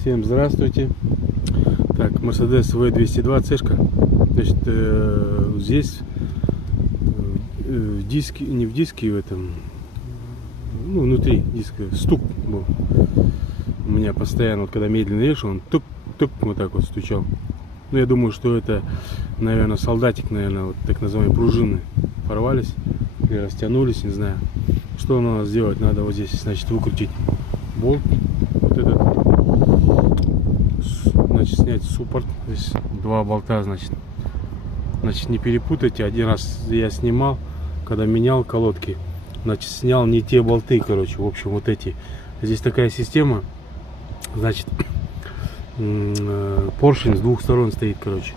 Всем здравствуйте. Так, Mercedes V202 цешка. Значит, здесь в диске, не в диске, в этом, ну, внутри диска стук был. У меня постоянно, вот, когда медленно ехал, он тук-тук вот так вот стучал. Ну, я думаю, что это, наверное, солдатик, наверное, вот так называемые пружины порвались или растянулись, не знаю. Что надо сделать? Надо вот здесь, значит, выкрутить болт, вот этот, значит, снять суппорт. Здесь два болта, значит, не перепутайте. Один раз я снимал, когда менял колодки, значит, снял не те болты, короче, в общем, вот эти. Здесь такая система, значит, поршень с двух сторон стоит, короче.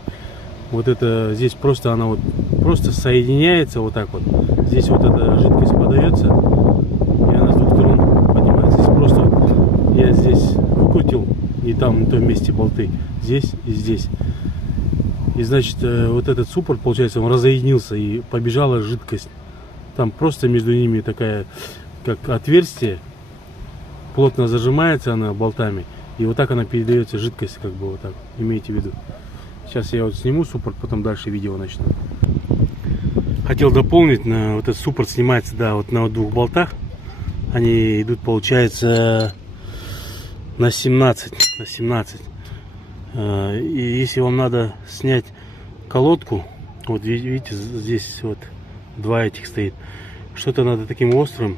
Вот это здесь просто она вот просто соединяется вот так вот. Здесь вот эта жидкость подается, и она с двух сторон поднимается. Здесь просто вот, я здесь выкрутил не там, на том месте болты, здесь и здесь. И значит, вот этот суппорт, получается, он разоединился и побежала жидкость. Там просто между ними такая, как отверстие, плотно зажимается она болтами, и вот так она передается жидкость, как бы вот так. Имейте в виду. Сейчас я вот сниму суппорт, потом дальше видео начну. Хотел дополнить, на вот этот суппорт снимается, да, вот на вот двух болтах. Они идут, получается, на 17. И если вам надо снять колодку, вот видите, здесь вот два этих стоит. Что-то надо таким острым,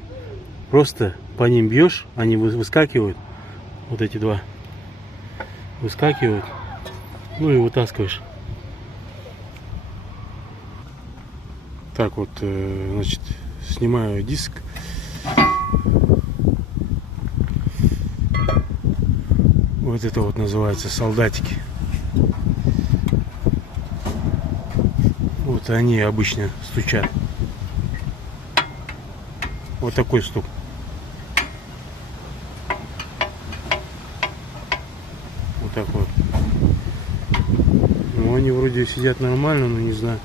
просто по ним бьешь, они выскакивают. Вот эти два выскакивают. Ну и вытаскиваешь. Так вот, значит, снимаю диск. Вот это вот называется солдатики. Вот они обычно стучат. Вот такой стук. Вот так вот. Ну, они вроде сидят нормально, но не знаю.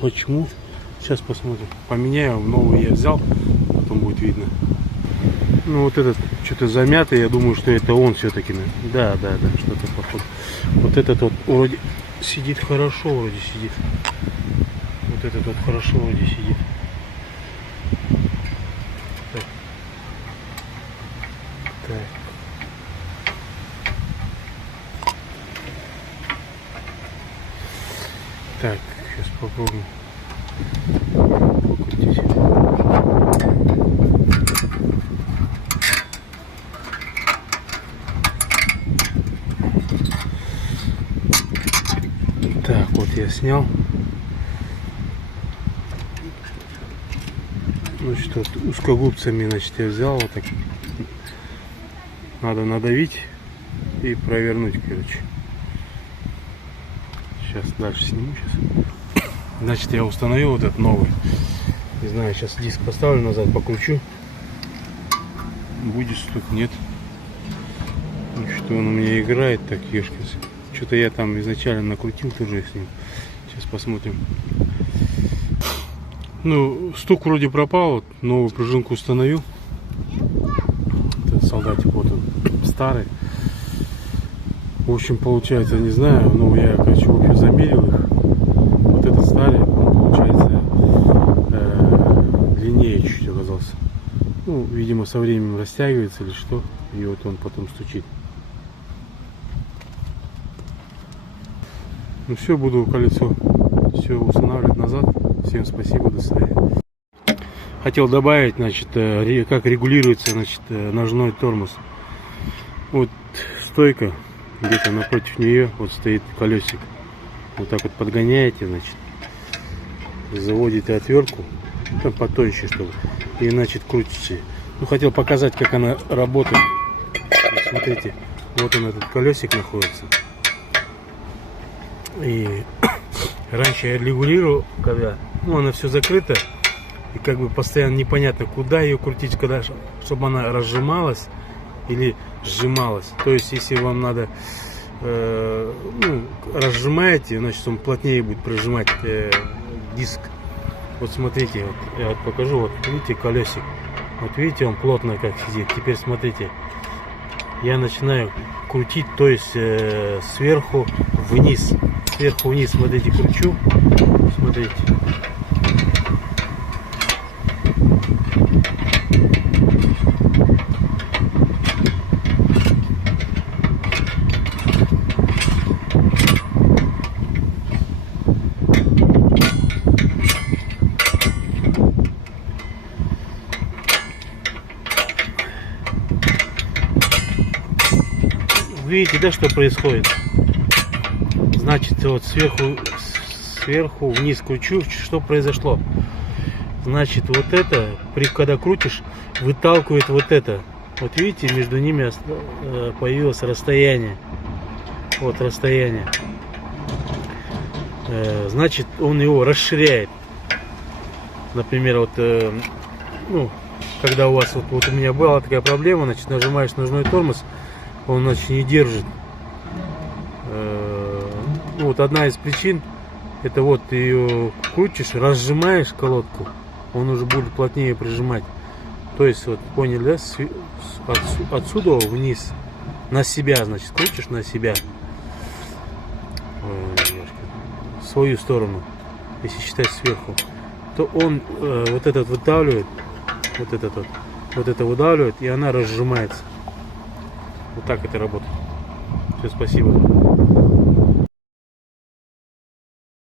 Почему? Сейчас посмотрим. Поменяю. Новый я взял. Потом будет видно. Ну, вот этот что-то замятый. Я думаю, что это он все-таки. Да. Что-то походу. Вот этот вот вроде сидит хорошо. Вот этот вот хорошо вроде сидит. Так. Так, сейчас попробуем покрутить. Так, вот я снял. Ну что, узкогубцами, значит, я взял вот так. Надо надавить и провернуть, короче. Сейчас дальше сниму. Значит, я установил вот этот новый. Не знаю, сейчас диск поставлю назад, покручу. Будет стук, нет. Ну, что он у меня играет так, ешкins. Что-то я там изначально накрутил тоже с ним. Сейчас посмотрим. Ну, стук вроде пропал. Вот, новую пружинку установил. Этот солдатик, вот он, старый. В общем, получается, не знаю, но я, короче, в общем, замерил их. Вот этот старый, он, получается, длиннее чуть-чуть оказался. Ну, видимо, со временем растягивается или что. И вот он потом стучит. Ну все, буду колесо все устанавливать назад. Всем спасибо, до свидания. Хотел добавить, значит, как регулируется, значит, ножной тормоз. Вот стойка. Где-то напротив нее вот стоит колесик. Вот так вот подгоняете, значит, заводите отвертку, там потоньше, чтобы, и, значит, крутите. Ну, хотел показать, как она работает. Вот, смотрите, вот он, этот колесик находится. И раньше я регулировал, когда, ну, она все закрыта, и как бы постоянно непонятно, куда ее крутить, когда, чтобы она разжималась или сжималась. То есть, если вам надо, ну, разжимаете, значит, он плотнее будет прижимать диск. Вот смотрите, вот, я вот покажу, вот видите колесик, вот видите, он плотно как сидит. Теперь смотрите, я начинаю крутить, то есть сверху вниз. Сверху вниз, смотрите, кручу. Смотрите. Видите, да, что происходит? Значит, вот сверху вниз кручу, что произошло? Значит, вот это, когда крутишь, выталкивает вот это. Вот видите, между ними появилось расстояние. Вот расстояние. Значит, он его расширяет. Например, вот, ну, когда у вас, вот у меня была такая проблема, значит, нажимаешь ножной тормоз, он, значит, не держит. Ну, вот одна из причин, это вот ты ее крутишь, разжимаешь колодку, он уже будет плотнее прижимать. То есть, вот, поняли, да, отсюда вниз, на себя, значит, крутишь на себя, в свою сторону, если считать сверху, то он вот этот выдавливает, вот это выдавливает, и она разжимается. Вот так это работает. Все, спасибо.